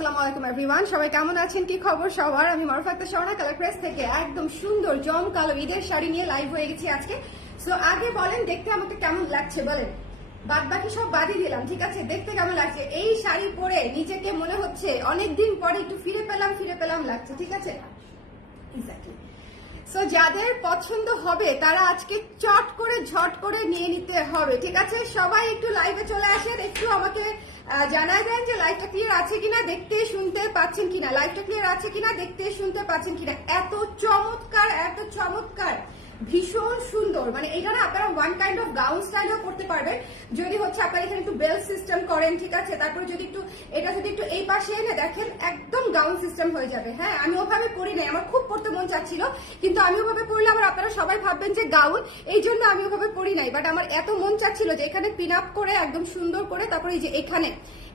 আসসালামু আলাইকুম এভরিওয়ান, সবাই কেমন আছেন? কি খবর সবার? আমি মারুফা আক্তার স্বর্ণা কালার প্রেস থেকে একদম সুন্দর জমকালো ঈদের শাড়ি নিয়ে লাইভ হয়ে গেছি আজকে। সো আগে বলেন দেখতে আমাকে কেমন লাগছে, বলেন। বাদ বাকি সব বাদই দিলাম, ঠিক আছে? দেখতে কেমন লাগছে? এই শাড়ি পরে নিজেকে মনে হচ্ছে অনেকদিন পরে একটু ফিরে পেলাম লাগছে, ঠিক আছে? এক্স্যাক্টলি। সো যাদের পছন্দ হবে তারা আজকে চট করে ঝট করে নিয়ে নিতে হবে, ঠিক আছে? সবাই একটু লাইভে চলে আসেন, একটু আমাকে জানাই দেন যে লাইভটা ক্লিয়ার আছে কিনা, দেখতে শুনতে পাচ্ছেন কিনা, লাইভটা ক্লিয়ার আছে কিনা, দেখতে শুনতে পাচ্ছেন কিনা। এত চমৎকার ভীষণ সুন্দর, মানে এটা না আপনারা ওয়ান কাইন্ড অফ গাউন স্টাইলও করতে পারবেন যদি হচ্ছে আপনারা এখানে একটু বেল্ট সিস্টেম করেন, ঠিক আছে? তারপরে যদি একটু এটা যদি একটু এই পাশে এনে দেখেন একদম গাউন সিস্টেম হয়ে যাবে। হ্যাঁ, আমি ওভাবে পরি নাই, আমার খুব পড়তে মন চাচ্ছিল, কিন্তু আমি ওভাবে পরলে আবার আপনারা সবাই ভাববেন যে গাউন, এই জন্য আমি ওভাবে পরি নাই। বাট আমার এত মন চাচ্ছিল যে এখানে পিন আপ করে একদম সুন্দর করে, তারপরে এই যে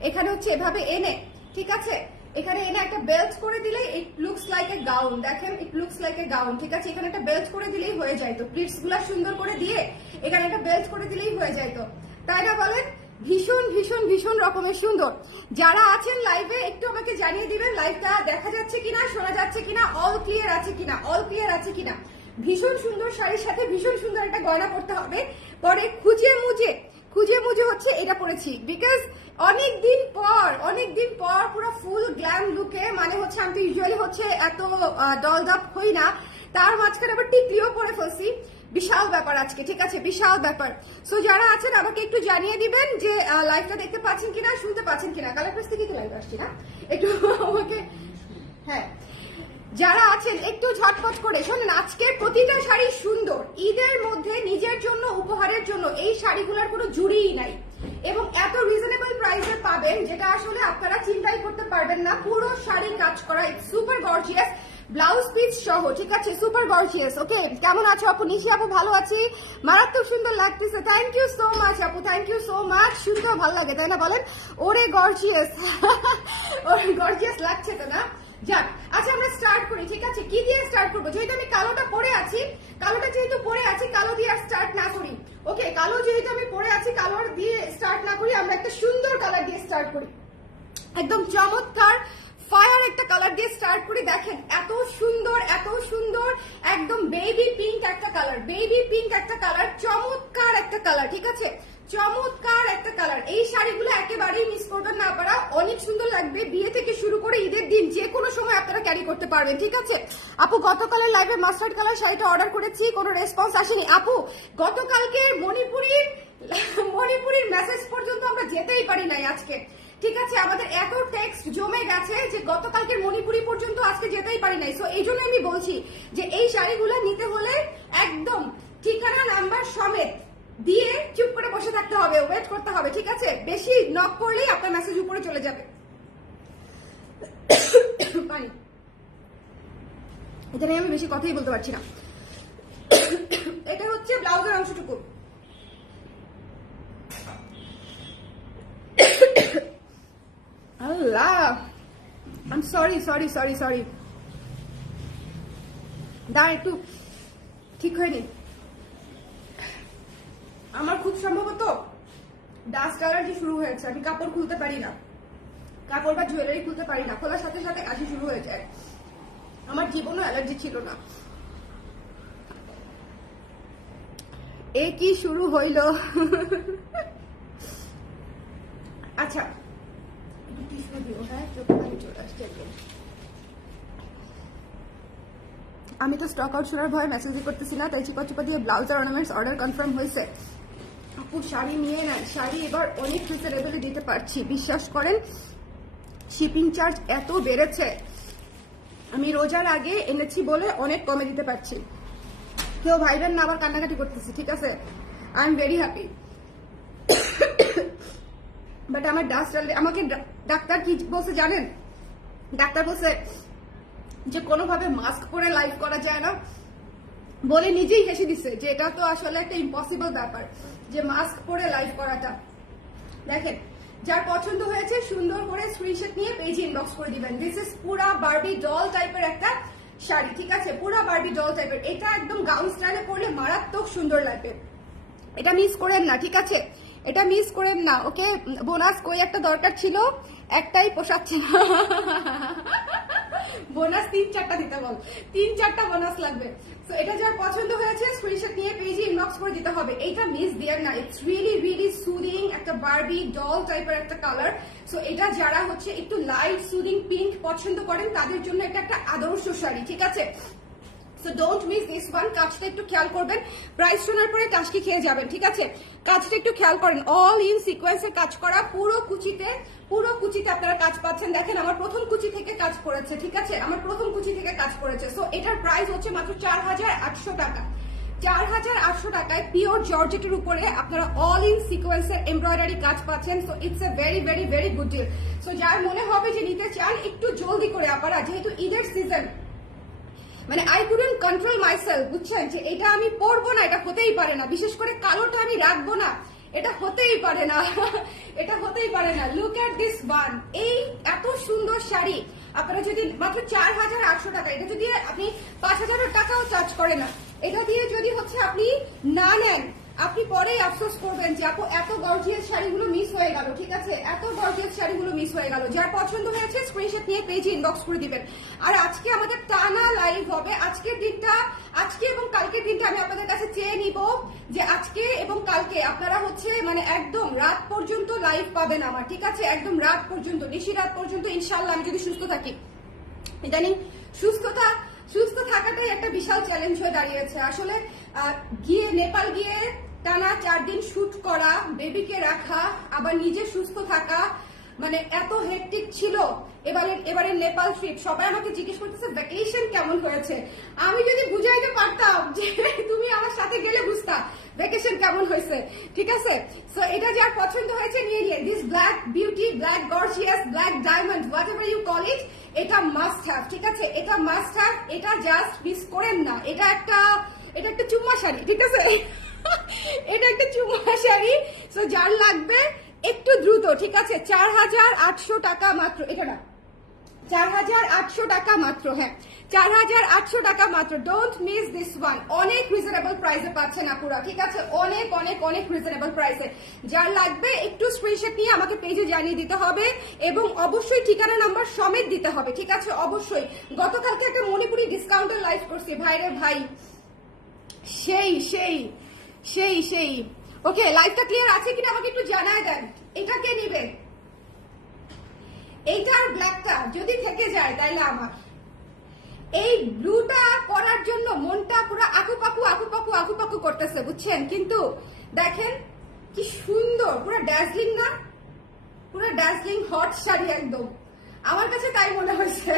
এখানে হচ্ছে এভাবে এনে, ঠিক আছে, এখানে এনে একটা বেল্ট করে দিলে it looks like a gown. দেখেন, it looks like a gown, ঠিক আছে? এখানে একটা বেল্ট করে দিলেই হয়ে যায়, তো প্লিটস গুলা সুন্দর করে দিয়ে এখানে একটা বেল্ট করে দিলেই হয়ে যায়, তো তাই না বলেন? ভীষণ রকমের সুন্দর। যারা আছেন লাইভে একটু আমাকে জানিয়ে দিবেন লাইভটা দেখা যাচ্ছে কিনা, শোনা যাচ্ছে কিনা, অল ক্লিয়ার আছে কিনা। ভীষণ সুন্দর শাড়ির সাথে ভীষণ সুন্দর একটা গয়না পরতে হবে। পরে খুঁজে মুজে হচ্ছে এটা পরেছি, বিকজ অনেকদিন পর পুরো ফুল গ্ল্যাম লুকে, মানে হচ্ছে আমি তো ইউজুয়ালি হচ্ছে এত ডলড আপ হই না, তার মাঝখানে আবার টিকলিও পরে ফেলছি। বিশাল ব্যাপার আজকে, ঠিক আছে? বিশাল ব্যাপার। সো যারা আছেন আমাকে একটু জানিয়ে দিবেন যে লাইভটা দেখতে পাচ্ছেন কিনা, শুনতে পাচ্ছেন কিনা। কালার প্রেস থেকে লাইভ আসছি না, একটু আমাকে, হ্যাঁ, যারা আছেন একটু ঝটপট করে শোনেন। আজকের প্রতিটা শাড়ি সুন্দর, ঈদের মধ্যে নিজের জন্য উপহারের জন্য এই শাড়িগুলোর কোনো জুড়িই নাই, এবং এত রিজনেবল প্রাইসে পাবেন যেটা আসলে আপনারা চিন্তাই করতে পারবেন না। পুরো শাড়ি কাজ করা, সুপার গর্জিয়াস, ব্লাউজ পিস সহ, ঠিক আছে? Super gorgeous. ওকে, কেমন আছো আপু? নিশি আপু ভালো আছি, মারাত্মক সুন্দর লাগতেছে, থ্যাংক ইউ সো মাচ আপু, থ্যাংক ইউ সো মাচ। শুনতেও ভালো লাগে, তাই না বলেন? ওরে গর্জিয়াস ওরে গর্জিয়াস লাগছে তো না? যাক, আচ্ছা আমরা স্টার্ট করি, ঠিক আছে? কি দিয়ে স্টার্ট করবো? যেহেতু আমি কালোটা পরে আছি, কালো দিয়ে আর স্টার্ট না করি। ওকে, কালো যেহেতু আমি পরে আছি, কালো দিয়ে স্টার্ট না করি, আমরা একটা সুন্দর কালার দিয়ে স্টার্ট করি, একদম চমৎকার ফায়ার একটা কালার দিয়ে স্টার্ট করি। দেখেন এত সুন্দর একদম বেবি পিঙ্ক একটা কালার, চমৎকার একটা কালার, ঠিক আছে? চমৎকার একটা কালার। এই শাড়িগুলো একেবারেই মিস করবেন না আপনারা, অনেক সুন্দর লাগবে। বিয়ে থেকে শুরু করে ঈদের দিন যে কোনো সময় আপনারা ক্যারি করতে পারবেন, ঠিক আছে? আপু গতকালের লাইভে মাস্টার্ড কালার শাড়িটা অর্ডার করেছি, কোনো রেসপন্স আসেনি। আপু গতকালকে মণিপুরির মেসেজ পর্যন্ত আমরা যেতেই পারি নাই আজকে, ঠিক আছে? আমাদের এত টেক্সট জমে গেছে যে গতকালকের মণিপুরি পর্যন্ত আজকে যেতেই পারি নাই। সো এই জন্য আমি বলছি যে এই শাড়িগুলো নিতে হলে একদম ঠিকানা নাম্বার সমেত দিয়ে চুপ করে বসে থাকতে হবে, ওয়েট করতে হবে, ঠিক আছে? বেশি নক করলেই আপনার মেসেজ উপরে চলে যাবে। পানি, এটা নিয়ে আমি বেশি কথাই বলতে পারছি না। এটা হচ্ছে ব্লাউজের অংশটুকু, আল্লাহ, আই এম সরি, দাঁড়া একটু ঠিক হয়নি। আমার খুব সম্ভবত ডাস্ট অ্যালার্জি শুরু হয়েছে, আমি কাপড় খুলতে পারি না, কাপড় বা জুয়েলারি খুলতে পারি না, খোলার সাথে সাথে কাশি শুরু হয়ে যায়। আমার জীবনও অ্যালার্জি ছিল না, এ কি শুরু হইল? আচ্ছা আমি তো স্টক আউট শোনার ভয় মেসেজই করতেছি না, তাই চিপা দিয়ে ব্লাউজ আর অর্নামেন্টস অর্ডার কনফার্ম হয়েছে। আপু শাড়ি নিয়ে নেন, শাড়ি এবার অনেক রিজনেবলি দিতে পারছি, বিশ্বাস করেন। শিপিং চার্জ এত বেড়েছে, আমি রোজার আগে এনেছি বলে অনেক কমে দিতে পারছি। কেউ ভাইবেন না আবার কান্নাকাটি করতেছি, ঠিক আছে? I am very happy. But আমার ডাস্ট আমাকে ডাক্তার কি বলছে জানেন? ডাক্তার বলছে যে কোনোভাবে মাস্ক পরে লাইভ করা যায় না, বলে নিজেই হেসে দিচ্ছে যে এটা তো আসলে একটা ইম্পসিবল ব্যাপার যে মাস্ক পরে লাইভ করাটা। দেখেন, যার পছন্দ হয়েছে সুন্দর করে স্ক্রিনশট নিয়ে পেজে ইনবক্স করে দিবেন। দিস ইজ পুরা বারবি ডল টাইপের একটা শাড়ি, ঠিক আছে? পুরা বারবি ডল টাইপের, এটা একদম গাউন স্টাইলে পরলে মারাত্মক সুন্দর লাগবে, এটা মিস করেন না, ঠিক আছে? এটা মিস করেন না, ওকে? বোনাস কই একটা দরকার ছিল, একটাই পোষাচ্ছে না। বোনাস 3-4টা দিতে বল, 3-4টা বোনাস লাগবে। সো এটা যার পছন্দ হয়েছে স্ক্রিনশট নিয়ে পেজে ইনবক্স করে দিতে হবে। এইটা মিস দেয়ার না, ইটস রিয়েলি রিয়েলি সুদিং, একটা বারবি ডল টাইপের একটা কালার। সো এটা যারা হচ্ছে একটু লাইট সুদিং পিঙ্ক পছন্দ করেন তাদের জন্য এটা একটা আদর্শ শাড়ি, ঠিক আছে? So don't miss this one. কাজটা একটু খেয়াল করবেন, প্রাইস শোনার পরে টাসকি খেয়ে যাবেন, ঠিক আছে? কাজটা একটু খেয়াল করেন, অল ইন সিকোয়েন্সে কাজ করা, পুরো কুচিতে আপনারা কাজ পাচ্ছেন। দেখেন আমার প্রথম কুচি থেকে কাজ করেছে, ঠিক আছে? আমার প্রথম কুচি থেকে কাজ করেছে। সো এটার প্রাইস হচ্ছে মাত্র 4800 টাকা। 4800 টাকায় পিওর জর্জেটের উপরে আপনারা অল ইন সিকোয়েন্সের এমব্রয়ডারি কাজ পাচ্ছেন। So it's a very very very good deal. So যার মনে হবে যে নিতে চান একটু জলদি করে আপনারা, যেহেতু ঈদের সিজন, মানে আই কুডন্ট কন্ট্রোল মাইসেলফ, বুঝছেন যে এটা আমি পরবো না, এটা হতেই পারে না, বিশেষ করে কালোটা আমি রাখবো না, এটা হতেই পারে না। এটা হতেই পারে না। লুক এট দিস ওয়ান, এই এত সুন্দর শাড়ি আপনারা যদি মাত্র 4800 টাকা, এটা যদি আপনি 5000 টাকাও চার্জ করে না, এটা দিয়ে যদি হচ্ছে আপনি না নেন, আপনি পরেই আফসোস করবেন যে আপু এত গর্জিয়াস শাড়িগুলো মিস হয়ে গেল, ঠিক আছে? এত গর্জিয়াস শাড়িগুলো মিস হয়ে গেল। যার পছন্দ হয়েছে স্ক্রিনশট নিয়ে পেজে ইনবক্স করে দিবেন। আর আজকে আমাদের টানা লাইভ হবে, আজকের দিনটা, আজকে এবং কালকের দিনটা আমি আপনাদের কাছে চেয়ে নিব যে আজকে এবং কালকে আপনারা হচ্ছে মানে একদম রাত পর্যন্ত লাইভ পাবেন আমার, ঠিক আছে? একদম রাত পর্যন্ত, নিশি রাত পর্যন্ত, ইনশাল্লাহ আমি যদি সুস্থ থাকি। ইদানিং সুস্থ থাকাটাই একটা বিশাল চ্যালেঞ্জ হয়ে দাঁড়িয়েছে আসলে। গিয়ে নেপাল গিয়ে টানা 4 দিন শুট করা, বেবিকে রাখা, আবার নিজে সুস্থ থাকা, মানে এত হেক্টিক ছিল। এবারে নেপাল ট্রিপ, সবাই আমাকে জিজ্ঞেস করতেছে ভ্যাকেশন কেমন হয়েছে। আমি যদি বুঝাইতে পারতাম যে তুমি আমার সাথে গেলে বুঝতা ভ্যাকেশন কেমন হয়েছে, ঠিক আছে? সো এটা যার পছন্দ হয়েছে নিয়ে নিন। This black beauty, black gorgeous, black diamond, whatever you call it, এটা মাস্ট হ্যাভ, ঠিক আছে? এটা মাস্ট হ্যাভ, এটা জাস্ট মিস করেন না। এটা একটা চুম্মা শাড়ি, ঠিক আছে? এটা একটা চুম্মা শাড়ি। সো যার লাগবে একটু দ্রুত, ঠিক আছে? 4800 টাকা মাত্র, এটা না 4800 টাকা মাত্র, হ্যাঁ 4800 টাকা মাত্র। Don't miss this one. অনেক রিজনেবল প্রাইসে পাচ্ছেন আপুরা, ঠিক আছে? অনেক অনেক অনেক রিজনেবল প্রাইসে। যার লাগবে একটু স্ক্রিনশট নিয়ে আমাকে পেজে জানিয়ে দিতে হবে এবং অবশ্যই ঠিকানা নাম্বার সমেত দিতে হবে, ঠিক আছে? অবশ্যই। গতকালকে একটা মণিপুরি ডিসকাউন্টের লাইভ করছি, ভাইরে ভাই, সেই সেই সেই সেই। ওকে, লাইভটা ক্লিয়ার আছে কিনা আমাকে একটু জানায় দেন। এটা কে নিবে? এইটা আর ব্ল্যাকটা যদি থেকে যায় তাহলে আমার। এই ব্লুটা করার জন্য মনটা পুরো আকুপাকু করতেছে, বুঝছেন? কিন্তু দেখেন কি সুন্দর, পুরো ড্যাজলিং না, পুরো ড্যাজলিং হট শাড়ি একদম। আমার কাছে তাই মনে হয়েছে,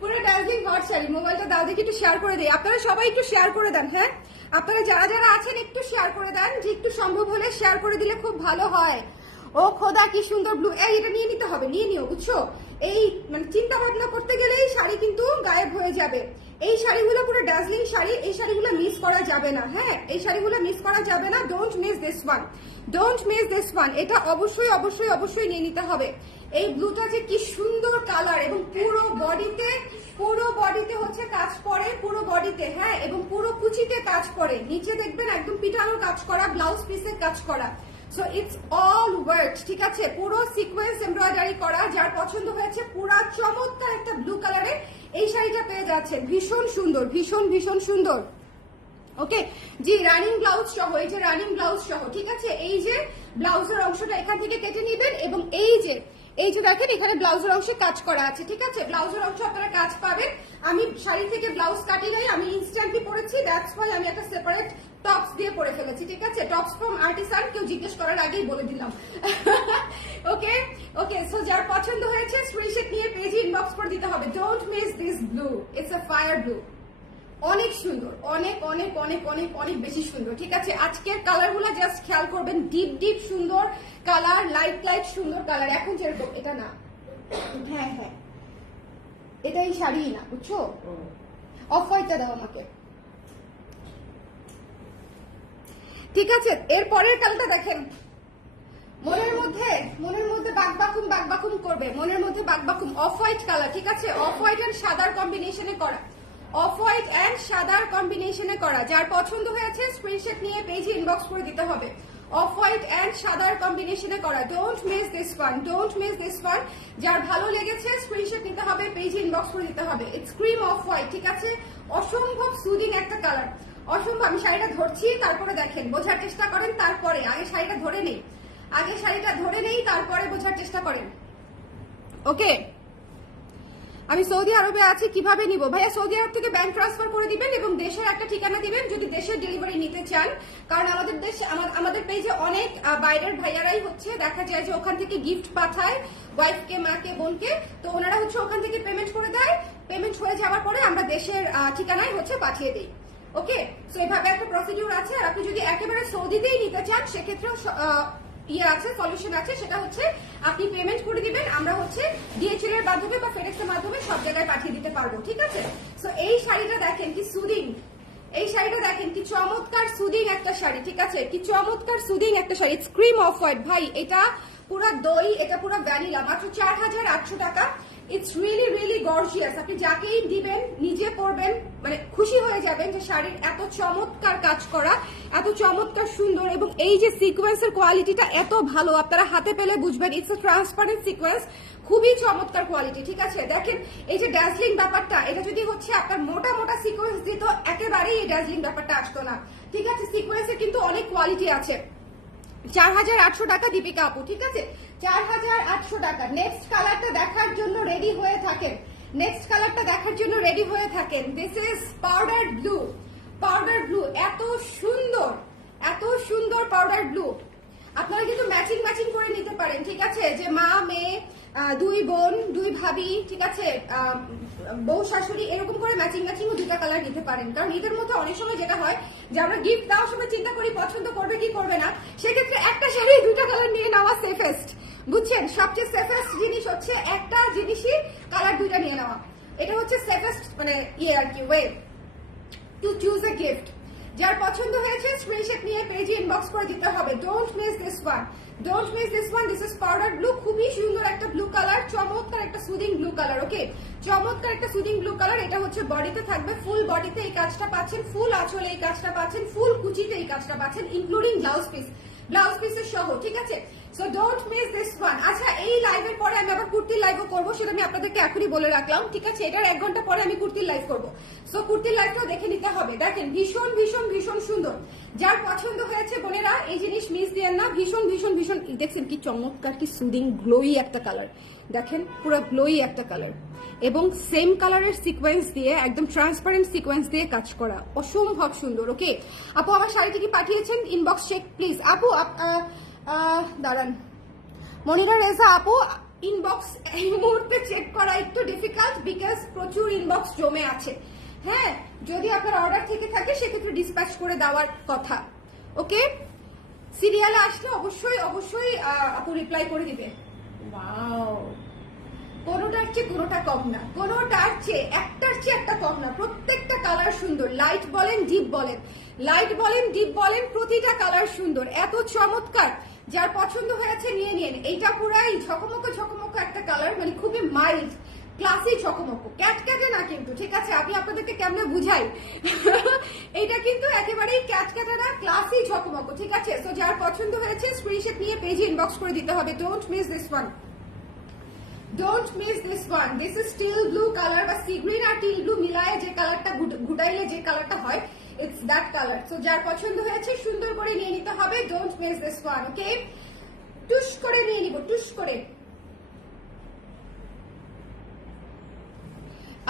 পুরো ড্যাজলিং হট শাড়ি। মোবাইলটা দাও দেখি, একটু শেয়ার করে দিই। আপনারা সবাই একটু শেয়ার করে দেন, হ্যাঁ? আপনারা যারা যারা আছেন একটু শেয়ার করে দেন, যে একটু সম্ভব হলে শেয়ার করে দিলে খুব ভালো হয়। ও খোদা কি সুন্দর ব্লু। এই এটা নিয়ে নিতে হবে, নিয়ে নিও, বুঝছো? এই মানে চিন্তা ভাবনা করতে গেলেই শাড়ি কিন্তু গায়েব হয়ে যাবে। এই শাড়িগুলো পুরো ডার্জিলিং শাড়ি, এই শাড়িগুলো মিস করা যাবে না, হ্যাঁ? এই শাড়িগুলো মিস করা যাবে না। Don't miss this one, don't miss this one. এটা অবশ্যই অবশ্যই অবশ্যই নিয়ে নিতে হবে। এই ব্লুটা যে কি সুন্দর কালার, এবং পুরো বডিতে হচ্ছে কাজ পরে, পুরো বডিতে, হ্যাঁ, এবং পুরো কুচিতে কাজ পরে। নিচে দেখবেন একদম পিটানোর কাজ করা, ব্লাউজ পিসের কাজ করা। সো ইটস অল ওয়ার্ক, ঠিক আছে? পুরো সিকোয়েন্স এমব্রয়ডারি করা। যার পছন্দ হয়েছে পুরা চমৎকার একটা ব্লু কালারে এই শাড়িটা পেয়ে যাচ্ছে। ভীষণ সুন্দর, ভীষণ ভীষণ সুন্দর। ওকে জি, রানিং ব্লাউজ সহ, এই যে রানিং ব্লাউজ সহ, ঠিক আছে? এই যে ব্লাউজের অংশটা এখান থেকে কেটে নিবেন, এবং এই যে দেখেন এখানে ব্লাউজের অংশে কাজ করা আছে, ঠিক আছে? ব্লাউজের অংশ আপনারা কাজ পাবেন। আমি শাড়ি থেকে ব্লাউজ কাটি নাই, আমি ইনস্ট্যান্টলি পরেছি, দ্যাটস ওয়াই আমি একটা সেপারেট টপস দিয়ে পরে ফেলেছি, ঠিক আছে? টপস ফ্রম আর্টিসান, কেউ জিজ্ঞেস করার আগেই বলে দিলাম। ওকে ওকে, সো যার পছন্দ হয়েছে স্ক্রিনশট নিয়ে পেজে ইনবক্স করে দিতে হবে। Don't miss this blue, it's a fire blue. অনেক সুন্দর, অনেক অনেক অনেক অনেক অনেক বেশি সুন্দর, ঠিক আছে? আজকের কালার গুলা জাস্ট খেয়াল করবেন, ডিপ ডিপ সুন্দর কালার, লাইট লাইট সুন্দর কালার। এখন যেরকম এটা না, হ্যাঁ হ্যাঁ, এটা এই শাড়ি না, বুঝছো? অফ হোয়াইটটা দাও আমাকে, ঠিক আছে? এর পরের কালারটা দেখেন, মনের মধ্যে বাকবাকুম করবে, মনের মধ্যে বাকবাকুম। অফ হোয়াইট কালার, ঠিক আছে? অফ হোয়াইট এন্ড সাদার কম্বিনেশনে করা, অফ হোয়াইট এন্ড সাদার কম্বিনেশনে করা। যার পছন্দ হয়েছে স্ক্রিনশট নিয়ে পেজে ইনবক্স করে দিতে হবে। অফ হোয়াইট অ্যান্ড সাদার কম্বিনেশনে করা। Don't miss this one, don't miss this one. যার ভালো লেগেছে স্ক্রিনশট নিতে হবে, পেজে ইনবক্স করে দিতে হবে। ইটস ক্রিম অফ হোয়াইট, ঠিক আছে? অসম্ভব সুদিং একটা কালার, অসম্ভব। আমি শাড়িটা ধরছি, তারপরে দেখেন, বোঝার চেষ্টা করেন। তারপরে আগে শাড়িটা ধরে নেই, আগে শাড়িটা ধরে নেই, তারপরে বোঝার চেষ্টা করেন। ওকে, আমি সৌদি আরবে আছি, কিভাবে নিব? ভাইয়া সৌদি আরব থেকে ব্যাংক ট্রান্সফার করে দিবেন এবং দেশের একটা ঠিকানা দিবেন যদি দেশের ডেলিভারি নিতে চান। কারণ আমাদের দেশে, আমাদের পেজে অনেক বাইরের ভাইয়ারাই হচ্ছে দেখা যায় যে ওখান থেকে গিফট পাঠায় ওয়াইফকে, মাকে, বোনকে। তো ওনারা হচ্ছে ওখান থেকে পেমেন্ট করে দেয়, পেমেন্ট হয়ে যাওয়ার পরে আমরা দেশের ঠিকানায় হচ্ছে পাঠিয়ে দিই। ওকে, সো এভাবে একটা প্রসিডিউর আছে। আর আপনি যদি একেবারে সৌদিতেই নিতে চান সেক্ষেত্রেও আছে, সলিউশন আছে। সেটা হচ্ছে আপনি পেমেন্ট করে দিবেন, আমরা হচ্ছে ডিএচএল এর মাধ্যমে বা ফেডেক্স এর মাধ্যমে সব জায়গায় পাঠিয়ে দিতে পারবো, ঠিক আছে? সো এই শাড়িটা দেখেন কি সুদিং, এই শাড়িটা দেখেন কি চমৎকার সুদিং একটা শাড়ি, ঠিক আছে? কি চমৎকার সুদিং একটা sari. It's cream off white ভাই, এটা পুরো দই, এটা পুরো ভ্যানিলা, মাত্র 4800 টাকা। It's really really gorgeous. আপনি যাকেই দিবেন নিজে পরবেন, মানে খুশি হয়ে যাবেন যে শাড়ির এত চমৎকার কাজ করা, এত চমৎকার সুন্দর। এবং এই যে সিকোয়েন্সের কোয়ালিটিটা এত ভালো, আপনারা হাতে পেলে বুঝবেন। ইটস এ ট্রান্সপারেন্ট সিকোয়েন্স, খুবই চমৎকার কোয়ালিটি, ঠিক আছে? দেখেন এই যে ড্যাজলিং ব্যাপারটা, এটা যদি হচ্ছে আপনার মোটা মোটা সিকোয়েন্স দিত একেবারেই এই ড্যাজলিং ব্যাপারটা আসতো না, ঠিক আছে? সিকোয়েন্সের কিন্তু অনেক কোয়ালিটি আছে। 4800 টাকা দীপিকা আপু, ঠিক আছে? 4800 টাকা। নেক্সট কালারটা দেখার জন্য রেডি হয়ে থাকেন, নেক্সট কালারটা দেখার জন্য রেডি হয়ে থাকেন। This is powder blue, powder blue, এত সুন্দর, এত সুন্দর পাউডার ব্লু। আপনারা কিন্তু ম্যাচিং ম্যাচিং করে নিতে পারেন, ঠিক আছে? যে মা মেয়ে, দুই বোন, দুই ভাবি, ঠিক আছে, বউ শাশুড়ি, এরকম করে ম্যাচিং ম্যাচিং দুটা কালার নিতে পারেন। কারণ ঈদের মধ্যে অনেক সময় যেটা হয় যে আমরা গিফট দেওয়ার সময় চিন্তা করি পছন্দ করবে কি করবে না, সেক্ষেত্রে একটা শাড়ি দুটা কালার নিয়ে নেওয়া সেফেস্ট, বুঝছেন? সবচেয়ে সেফেস্ট জিনিস হচ্ছে একটা জিনিসই কালার দুইটা নিয়ে নেওয়া। এটা হচ্ছে সেফেস্ট মানে আর কি way to choose a gift. যার পছন্দ হয়েছে স্ক্রিনশট নিয়ে পেজে ইনবক্স করে দিতে হবে। Don't miss this one, don't miss this one. This is powder blue, খুবই সুন্দর একটা ব্লু কালার, চমৎকার একটা সুদিং ব্লু কালার। ওকে, চমৎকার একটা সুদিং ব্লু কালার। এটা হচ্ছে বডিতে থাকবে, ফুল বডিতে এই কাজটা পাচ্ছেন, ফুল আঁচলে এই কাজটা পাচ্ছেন, ফুল কুচিতে এই কাজটা পাচ্ছেন, ইনক্লুডিং ব্লাউজ পিস, ব্লাউজ পিসের সহ, ঠিক আছে? So don't miss this one. আচ্ছা, এই লাইভের পরে আমি আবার কুর্তির লাইভও করবো, সেটা আমি আপনাদেরকে এখনই বলে রাখলাম, ঠিক আছে? এটার 1 ঘন্টা পরে আমি কুর্তির লাইভ করবো। সো কুর্তির লাইভটাও দেখে নিতে হবে। দেখেন ভীষণ ভীষণ ভীষণ সুন্দর। যার পছন্দ হয়েছে বোনেরা এই জিনিস মিস দিয়েন না। ভীষণ ভীষণ ভীষণ, দেখছেন কি চমৎকার, কি সুদিং গ্লোই একটা কালার। দেখেন পুরো গ্লোই একটা কালার এবং সেম কালারের সিকোয়েন্স দিয়ে, একদম ট্রান্সপারেন্ট সিকোয়েন্স দিয়ে কাজ করা, অসম্ভব সুন্দর। ওকে আপু, আমার শাড়িটি কি পাঠিয়েছেন? ইনবক্স চেক প্লিজ আপু। দাঁড়ান, মনিরা রেজা আপু, ইনবক্স এই মুহূর্তে চেক করা একটু ডিফিকাল্ট বিকজ প্রচুর ইনবক্স জমে আছে। হ্যাঁ, যদি আপনার অর্ডার থেকে থাকে সেক্ষেত্রে ডিসপ্যাচ করে দেওয়ার কথা। ওকে, সিরিয়ালে আসলে অবশ্যই অবশ্যই আপু রিপ্লাই করে দিবে। ওয়াও, কোনোটার চেয়ে কোনোটা কম না, কোনোটার চেয়ে একটার চেয়ে একটা কম না। প্রত্যেকটা কালার সুন্দর, লাইট বলেন ডিপ বলেন, লাইট বলেন ডিপ বলেন, প্রতিটা কালার সুন্দর, এত চমৎকার। যার পছন্দ হয়েছে নিয়ে নিন। এইটা পুরাই ঝকমকো ঝকমকো একটা কালার, মানে খুবই মাইল্ড ক্লাসি ঝকমকো, ক্যাটক্যাটে না কিন্তু, ঠিক আছে? আমি আপনাদেরকে কেমনে বুঝাই, এটা কিন্তু একেবারেই ক্যাটক্যাটে না, ক্লাসি ঝকমকো, ঠিক আছে? তো যার পছন্দ হয়েছে স্ক্রিনশট নিয়ে পেজে ইনবক্স করে দিতে হবে। Don't miss this one, don't miss this one. This is teal blue colour বা সি গ্রিন আর টিল ব্লু মিলায় যে কালারটা, ঘুটাইলে যে কালারটা হয়, ইটস দ্যাট কালার। সো যার পছন্দ হয়েছে সুন্দর করে নিয়ে নিতে হবে। Don't miss this one. Okay, টুস করে নিয়ে নিব, টুস করে।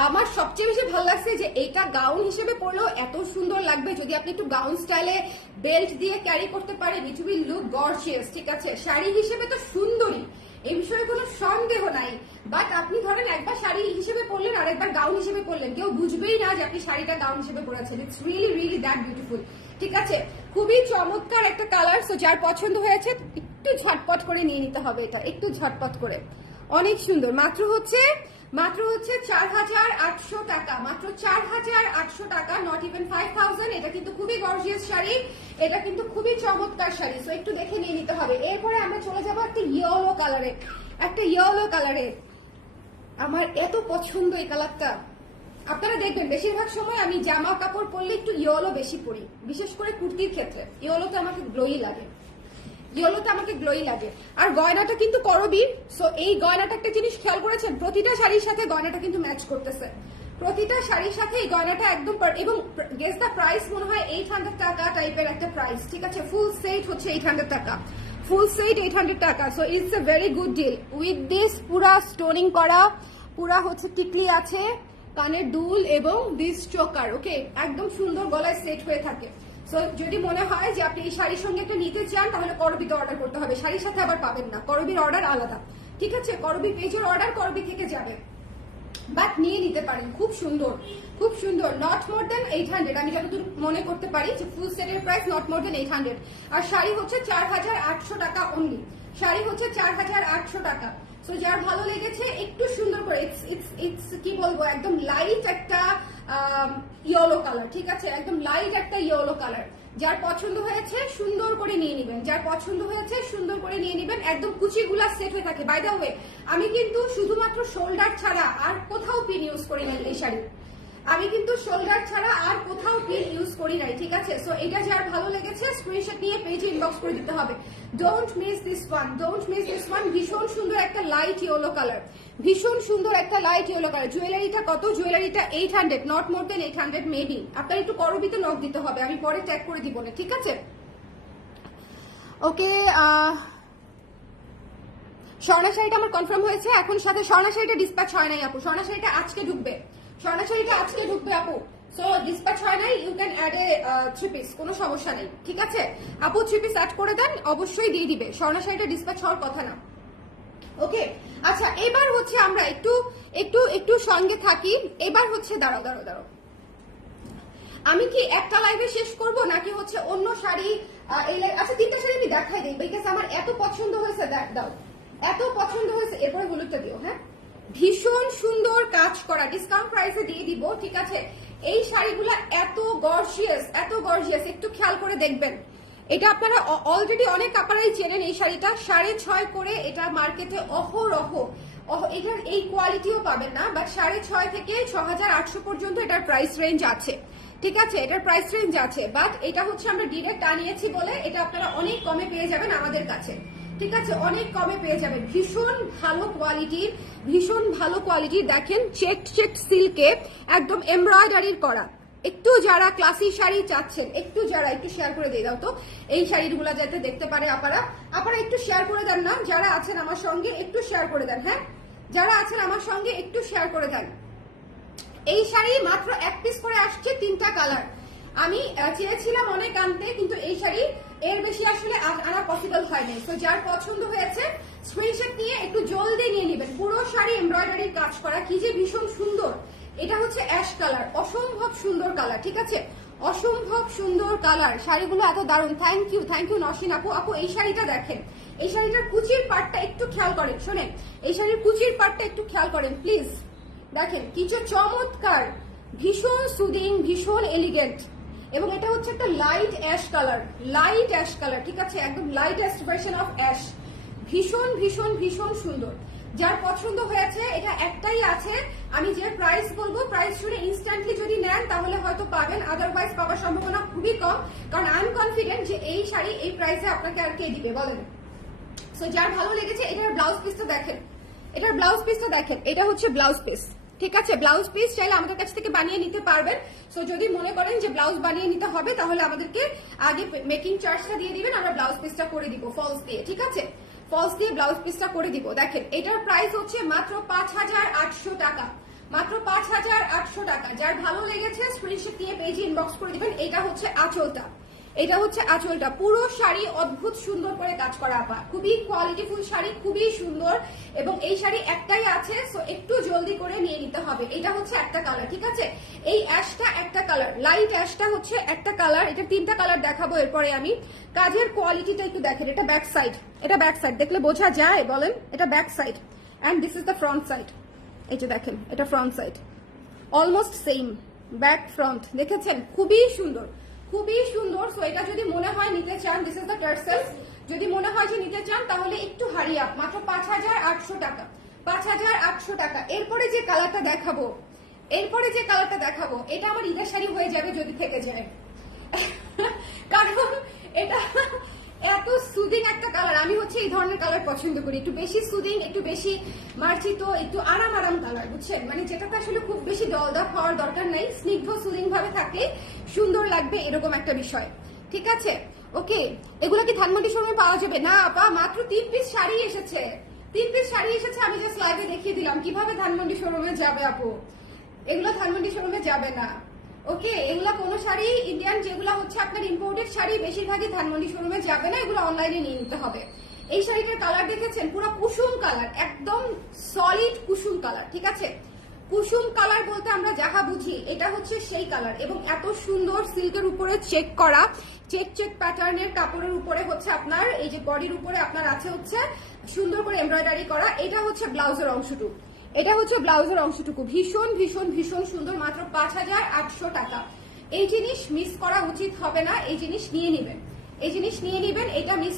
আমার সবচেয়ে বেশি ভালো লাগছে যে এটা গাউন হিসেবে পরলেও এত সুন্দর লাগবে। যদি আপনি একটু গাউন স্টাইলে বেল্ট দিয়ে ক্যারি করতে পারেন, ইট উইল লুক গর্জিয়াস, ঠিক আছে? শাড়ি হিসেবে তো সুন্দরী, এই বিষয়ে কোনো সন্দেহ নাই। বাট আপনি ধরেন একবার শাড়ি হিসেবে পরলেন আর একবার গাউন হিসেবে পরলেন, কেউ বুঝবেই না যে আপনি শাড়িটা গাউন হিসেবে পরেছেন। It's really really that beautiful, ঠিক আছে? খুবই চমৎকার একটা কালার। সো যার পছন্দ হয়েছে একটু ঝটপট করে নিয়ে নিতে হবে, এটা একটু ঝটপট করে। অনেক সুন্দর। মাত্র হচ্ছে 4800 টাকা, মাত্র 4800 টাকা, নট ইভেন 5000। এটা কিন্তু খুবই গর্জিয়াস শাড়ি, এটা কিন্তু খুবই চমৎকার শাড়ি। সো একটু দেখে নিয়ে নিতে হবে। এরপরে আমরা চলে যাবো একটা ইয়েলো কালারে, একটা ইয়েলো কালারে। আমার এত পছন্দ এই কালারটা। আপনারা দেখবেন বেশিরভাগ সময় আমি জামা কাপড় পরলে একটু ইয়েলো বেশি পরি, বিশেষ করে কুর্তির ক্ষেত্রে ইয়েলোতে আমাকে গ্লোই লাগে। ইয়েলোতে আমাকে গ্লোই লাগে। আর গয়নাটা কিন্তু করবি, সো এই গয়নাটা একটা জিনিস খেয়াল করেছেন, প্রতিটা শাড়ির সাথে গয়নাটা কিন্তু ম্যাচ করতেছে, প্রতিটা শাড়ির সাথে এই গয়নাটা একদম এবং গেস দ্য প্রাইস মনে হয় 800 টাকা টাইপের একটা প্রাইস, ঠিক আছে? ফুল সেট হচ্ছে 800 টাকা, ফুল সেট 800 টাকা। So it's a very good deal with this পুরা স্টোনিং করা, পুরা হচ্ছে টিকলি আছে, কানের দুল এবং দিস চোকার। ওকে, একদম সুন্দর গলায় সেট হয়ে থাকে। সো যদি মনে হয় যে আপনি এই শাড়ির সঙ্গে একটা নিতে চান তাহলে করবিতে অর্ডার করতে হবে, শাড়ির সাথে আবার পাবেন না, করবির অর্ডার আলাদা, ঠিক আছে? করবি পেজের অর্ডার করবি থেকে যাবে, বাট নিয়ে নিতে পারেন। খুব সুন্দর, খুব সুন্দর। নট মোর দেন 800, আমি যতদূর মনে করতে পারি যে ফুল সেটের প্রাইস নট মোর দেন 800। আর শাড়ি হচ্ছে 4800 টাকা অনলি, শাড়ি হচ্ছে 4800 টাকা। সো যার ভালো লেগেছে একটু সুন্দর করে, ইটস কি বলবো, একদম লাইট একটা ইয়েলো কালার, ঠিক আছে? একদম লাইট একটা ইয়েলো কালার। যার পছন্দ হয়েছে সুন্দর করে নিয়ে নেবেন, যার পছন্দ হয়েছে সুন্দর করে নিয়ে নেবেন। একদম কুচিগুলা সেট হয়ে থাকে। বাই দ্য ওয়ে, আমি কিন্তু শুধুমাত্র শোল্ডার ছাড়া আর কোথাও পিন ইউজ করি না এই শাড়ি, আমি কিন্তু শোল্ডার ছাড়া আর কোথাও পিন ইউজ করি নাই, ঠিক আছে? সো এটা যার ভালো লেগেছে স্ক্রিনশট নিয়ে পেজে ইনবক্স করে দিতে হবে। Don't miss this one, don't miss this one. ভীষণ সুন্দর একটা লাইট ইয়েলো কালার, ভীষণ সুন্দর একটা লাইট ইয়েলো কালার। জুয়েলারিটা কত? জুয়েলারিটা 800, নট মোর দেন 800 মেবি। আপনার একটু করবিতে নক দিতে হবে, আমি পরে ট্যাগ করে দিব না, ঠিক আছে? ওকে, স্বর্ণা শাড়িটা আমার কনফার্ম হয়েছে। এখন সাথে স্বর্ণা শাড়িটা ডিসপ্যাচ হয় নাই আপু, স্বর্ণা শাড়িটা আজকে ঢুকবে, স্বর্ণা শাড়িটা আজকে ঢুকবে আপু। সো ডিসপ্যাচ হয় নাই, you can add a 3 piece, কোনো সমস্যা নেই, ঠিক আছে আপু? 3 পিস অ্যাড করে দেন, অবশ্যই দিয়ে দিবে। স্বর্ণা শাড়িটা ডিসপ্যাচ হওয়ার কথা না। ওকে, আচ্ছা এবার হচ্ছে আমরা একটু একটু একটু সঙ্গে থাকি। এবার হচ্ছে দাঁড়াও দাঁড়াও দাঁড়াও, আমি কি একটা লাইভে শেষ করব নাকি হচ্ছে অন্য শাড়ি আচ্ছা 3টা শাড়ি আমি দেখাই দিই, বিকজ আমার এত পছন্দ হয়েছে, দাও, এত পছন্দ হয়েছে। এরপরে হলুদটা দিও, হ্যাঁ? ভীষণ সুন্দর কাজ করা, ডিসকাউন্ট প্রাইসে দিয়ে দিব, ঠিক আছে? এই শাড়িগুলো এত গর্জিয়াস, এত গর্জিয়াস, একটু খেয়াল করে দেখবেন। এটা আপনারা অলরেডি অনেক কাপড়াই চেনেন এই শাড়িটা, 6.5 করে এটা মার্কেটে অহরহ, এটার এই কোয়ালিটিও পাবেন না, বাট 6.5 থেকে 6800 পর্যন্ত এটার প্রাইস রেঞ্জ আছে, ঠিক আছে? এটার প্রাইস রেঞ্জ আছে, বাট এটা হচ্ছে আমরা ডিরেক্ট আনিয়েছি বলে এটা আপনারা অনেক কমে পেয়ে যাবেন আমাদের কাছে, ঠিক আছে? অনেক কমে পেয়ে যাবেন। ভীষণ ভালো কোয়ালিটির, ভীষণ ভালো কোয়ালিটির। দেখেন চেক সিল্কে একদম এমব্রয়ডারির করা। একটু যারা ক্লাসি শাড়ি চাচ্ছেন, একটু যারা একটু শেয়ার করে দিয়ে দাও তো এই শাড়িগুলো যাতে দেখতে পারে আপনারা একটু শেয়ার করে দেন না, যারা আছেন আমার সঙ্গে একটু শেয়ার করে দেন, হ্যাঁ? যারা আছেন আমার সঙ্গে একটু শেয়ার করে দেন। এই শাড়ি মাত্র 1 পিস করে আসছে, 3টা কালার। আমি চেয়েছিলাম অনেক আনতে, কিন্তু এই শাড়ি এর বেশি আসলে আনা পসিবল হয়নি। তো যার পছন্দ হয়েছে স্ক্রিনশট নিয়ে একটু জলদি নিয়ে নেবেন। পুরো শাড়ি এমব্রয়ডারির কাজ করা, কি যে ভীষণ সুন্দর। এটা হচ্ছে অ্যাশ কালার, অসম্ভব সুন্দর কালার, ঠিক আছে? অসম্ভব সুন্দর কালার। শাড়িগুলো এত দারুণ। থ্যাংক ইউ নসিন আপু। আপু এই শাড়িটা দেখেন, এই শাড়িটার কুচির পার্টটা একটু খেয়াল করেন, শোনেন, এই শাড়ির কুচির পার্টটা একটু খেয়াল করেন প্লিজ। দেখেন কিছু চমৎকার, ভীষণ সুদিং, ভীষণ এলিগেন্ট। এবং এটা হচ্ছে একটা light ash colour, light ash colour, ঠিক আছে? একদম light ash version of ash. ভীষণ ভীষণ ভীষণ সুন্দর। যার পছন্দ হয়েছে, এটা একটাই আছে, আমি যে প্রাইস বলবো প্রাইস শুনে ইনস্ট্যান্টলি যদি নেন তাহলে হয়তো পাবেন, আদারওয়াইজ পাওয়ার সম্ভাবনা খুবই কম, কারণ আই এম কনফিডেন্ট যে এই শাড়ি এই প্রাইসে আপনাকে আর কে দিবে বলেন? সো যার ভালো লেগেছে, এটার ব্লাউজ পিসটা দেখেন, এটার ব্লাউজ পিসটা দেখেন, এটা হচ্ছে ব্লাউজ পিস, ঠিক আছে? ব্লাউজ পিস চাইলে আমাদের কাছ থেকে বানিয়ে নিতে পারবেন। সো যদি মনে করেন যে ব্লাউজ বানিয়ে নিতে হবে তাহলে আমাদেরকে আগে মেকিং চার্জটা দিয়ে দিবেন, আমরা ব্লাউজ পিসটা করে দিব ফলস দিয়ে, ঠিক আছে? ফলস দিয়ে ব্লাউজ পিসটা করে দিব। দেখেন এটার প্রাইস হচ্ছে মাত্র 5800 টাকা, মাত্র 5800 টাকা। যার ভালো লেগেছে স্ক্রিনশট দিয়ে পেজে ইনবক্স করে দিবেন। এটা হচ্ছে আঁচলটা, এটা হচ্ছে আঁচলটা। পুরো শাড়ি অদ্ভুত সুন্দর করে কাজ করা আপা, খুবই কোয়ালিটিফুল শাড়ি, খুবই সুন্দর। এবং এই শাড়ি একটাই আছে, সো একটু জলদি করে নিয়ে নিতে হবে। এটা হচ্ছে একটা কালার, ঠিক আছে? এই অ্যাশটা একটা কালার, লাইট অ্যাশটা হচ্ছে একটা কালার। এটা 3টা কালার দেখাবো এরপরে আমি। কাজের কোয়ালিটিটা একটু দেখেন, এটা ব্যাক সাইড, এটা ব্যাক সাইড, দেখলে বোঝা যায় বলেন? এটা back side and this is the front side. এই যে দেখেন, এটা front side, almost same back front, দেখেছেন? খুবই সুন্দর, খুবই সুন্দর। সো এটা যদি মনে হয় নিতে চান, দিস ইজ দ্য টার্সেল, যদি মনে হয় যে নিতে চান তাহলে একটু হারি আপ, মাত্র 5800 টাকা, 5800 টাকা। এরপরে যে কালারটা দেখাবো, এরপরে যে কালারটা দেখাবো, এটা আমার ঈদের শাড়ি হয়ে যাবে যদি থেকে যায়, কারণ এটা এত সুদিং একটা কালার। আমি হচ্ছে এই ধরনের কালার পছন্দ করি, একটু বেশি সুদিং, একটু বেশি মার্জিত, একটু আরাম আরাম কালার, বুঝছেন? মানে যেটাতে আসলে খুব বেশি দলদা হওয়ার দরকার নাই, স্নিগ্ধ সুদিং ভাবে থাকলে সুন্দর লাগবে, এরকম একটা বিষয়। ঠিক আছে, ওকে। এগুলো কি ধানমন্ডি শোরুমে পাওয়া যাবে? না আপা, মাত্র 3 পিস শাড়ি এসেছে, 3 পিস শাড়ি এসেছে। আমি জাস্ট লাইভে দেখিয়ে দিলাম কিভাবে ধানমন্ডি শোরুমে যাবে আপু। এগুলো ধানমন্ডি শোরুমে যাবে না, ওকে। এগুলা কোনো শাড়ি ইন্ডিয়ান যেগুলো হচ্ছে আপনার ইম্পোর্টেড শাড়ি বেশিরভাগই ধানমন্ডি শোরুমে যাবে না, এগুলো অনলাইনে নিয়ে নিতে হবে। এই শাড়িটার কালার দেখেছেন, পুরো কুসুম কালার, একদম সলিড কুসুম কালার। ঠিক আছে, কুসুম কালার বলতে আমরা যাহা বুঝি এটা হচ্ছে সেই কালার, এবং এত সুন্দর সিল্কের উপরে চেক করা, চেক চেক প্যাটার্নের কাপড়ের উপরে হচ্ছে আপনার এই যে বডির উপরে আপনার আছে হচ্ছে সুন্দর করে এমব্রয়ডারি করা। এটা হচ্ছে ব্লাউজের অংশটুকু, এটা হচ্ছে ব্লাউজের অংশটুকু, ভীষণ ভীষণ ভীষণ সুন্দর, মাত্র 5800 টাকা। এই জিনিস মিস করা উচিত হবে না, এই জিনিস নিয়ে নেবেন, এই জিনিস নিয়ে নেবেন। এটা মিস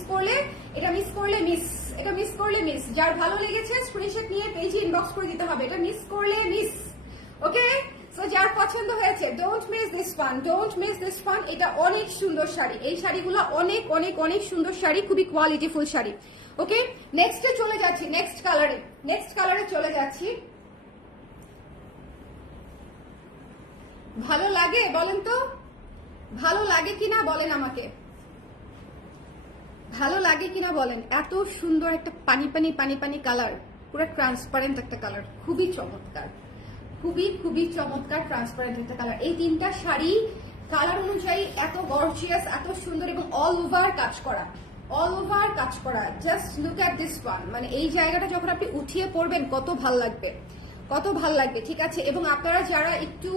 করলে মিস। যার ভালো লেগেছে স্ক্রিনশট নিয়ে পেজে ইনবক্স করে দিতে হবে, এটা মিস করলে মিস, ওকে। সো যার পছন্দ হয়েছে don't miss this one, don't miss this one. এটা অনেক সুন্দর শাড়ি, এই শাড়িগুলো অনেক অনেক অনেক সুন্দর শাড়ি, খুবই কোয়ালিটিফুল শাড়ি, ওকে। নেক্সটে চলে যাচ্ছি, নেক্সট কালারে চলে যাচ্ছি। ভালো লাগে বলেন তো, ভালো লাগে কিনা বলেন আমাকে, ভালো লাগে কিনা বলেন। এত সুন্দর একটা পানি পানি পানি পানি কালার, পুরো ট্রান্সপারেন্ট একটা কালার, খুবই চমৎকার, খুবই খুবই চমৎকার ট্রান্সপারেন্ট একটা কালার। এই তিনটা শাড়ি কালার অনুযায়ী এত গর্জিয়াস, এত সুন্দর, এবং অল ওভার কাজ করা, অল ওভার কাজ করা। Just look at this one, মানে এই জায়গাটা যখন আপনি উঠিয়ে পড়বেন কত ভাল লাগবে, কত ভাল লাগবে। ঠিক আছে, এবং আপনারা যারা একটু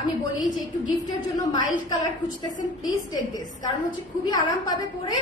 আমি বলি যে একটু গিফটের জন্য মাইল্ড কালার খুঁজতেছেন, প্লিজ টেক দিস, কারণ হচ্ছে খুবই আরাম পাবে পরে,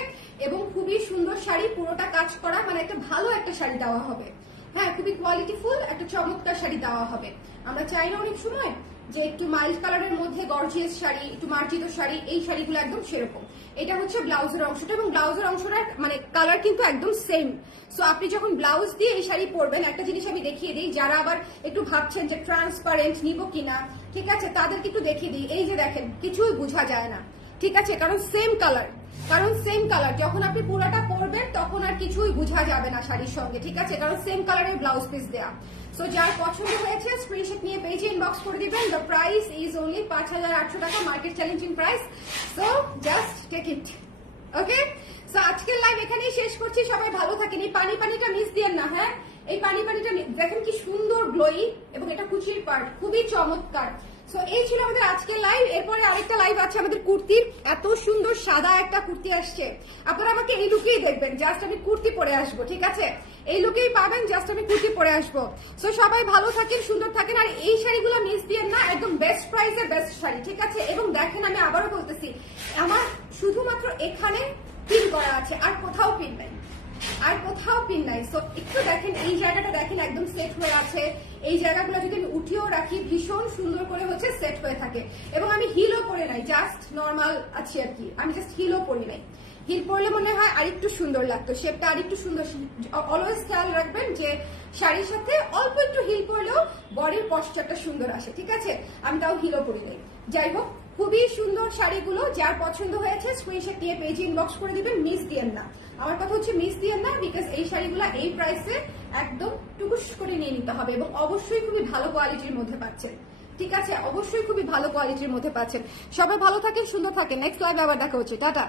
এবং খুবই সুন্দর শাড়ি, পুরোটা কাজ করা, মানে একটা ভালো একটা শাড়ি দেওয়া হবে। হ্যাঁ, খুবই কোয়ালিটিফুল একটা চমৎকার শাড়ি দেওয়া হবে। আমরা চাই না অনেক সময় যে একটু মাইল্ড কালারের মধ্যে গর্জিয়াস শাড়ি, একটু মার্জিত শাড়ি, এই শাড়িগুলো একদম সেরকম। এটা হচ্ছে ব্লাউজের অংশটা, এবং ব্লাউজের অংশটার মানে কালার কিন্তু একদম সেম। সো আপনি যখন ব্লাউজ দিয়ে এই শাড়ি পরবেন, একটা জিনিস আমি দেখিয়ে দিই, যারা আবার একটু ভাবছেন যে ট্রান্সপারেন্ট নিব কিনা, ঠিক আছে, তাদেরকে একটু দেখিয়ে দিই। এই যে দেখেন, কিছুই বোঝা যায় না, ঠিক আছে, কারণ সেম কালার, যখন আপনি পুরোটা পরবেন তখন আর কিছুই বোঝা যাবে না শাড়ির সঙ্গে, ঠিক আছে, কারণ সেম কালারের ব্লাউজ পিস দেয়া। সো যার পছন্দ হয়েছে স্ক্রিনশট নিয়ে পেজে ইনবক্স করে দিবেন। দ্য প্রাইস ইজ অনলি 5800 টাকা, market challenging price. So just take it, okay. So আজকের লাইভ এখানেই শেষ করছি, সবাই ভালো থাকেন। এই পানিটা মিস দিয়েন না, হ্যাঁ, এই পানিটা দেখেন কি সুন্দর গ্লোয়ি, এবং এটা কুচির পার্ট, খুবই চমৎকার। সো এই ছিল আমাদের আজকের লাইভ। এরপরে আরেকটা লাইভ আছে আমাদের কুর্তির, এত সুন্দর সাদা একটা কুর্তি আসছে, আপনারা আমাকে এই লুকেই দেখবেন, জাস্ট আমি কুর্তি পরে আসবো, ঠিক আছে, এই লুকেই পাবেন, জাস্ট আমি কুর্তি পরে আসবো। সো সবাই ভালো থাকেন, সুন্দর থাকেন, আর এই শাড়িগুলো মিস দিয়েন না, একদম বেস্ট প্রাইসে বেস্ট শাড়ি, ঠিক আছে। এবং দেখেন, আমি আবারও বলতেছি, আমার শুধুমাত্র এখানে পিন করা আছে, আর কোথাও পিন নাই, আর কোথাও পিন নাই। সো একটু দেখেন, এই জায়গাটা দেখেন একদম সেট হয়ে আছে, এই জায়গাগুলো যদি আমি উঠিয়েও রাখি ভীষণ সুন্দর করে হচ্ছে সেট হয়ে থাকে। এবং আমি হিলও পরে নাই, জাস্ট নর্মাল আছি আর কি, আমি জাস্ট হিলও পরি নাই। হিল পরলে মনে হয় আরেকটু সুন্দর লাগতো, শেপটা আরেকটু সুন্দর। অলওয়েজ খেয়াল রাখবেন যে শাড়ির সাথে অল্প একটু হিল পরলেও বডির পশ্চারটা সুন্দর আসে, ঠিক আছে। আমি তাও হিলও পরি নাই। যাই হোক, খুবই সুন্দর শাড়িগুলো, যার পছন্দ হয়েছে স্ক্রিনশট নিয়ে পেজে ইনবক্স করে দিবেন, মিস দিয়েন না। আমার কথা হচ্ছে মিস দিয়েন না, বিকজ এই শাড়িগুলো এই প্রাইসে একদম টুকুস করে নিয়ে নিতে হবে, এবং অবশ্যই খুবই ভালো কোয়ালিটির মধ্যে পাচ্ছেন, ঠিক আছে, অবশ্যই খুবই ভালো কোয়ালিটির মধ্যে পাচ্ছেন। সবাই ভালো থাকেন, সুন্দর থাকেন। নেক্সট লাইভে আবার দেখা হচ্ছে, টাটা।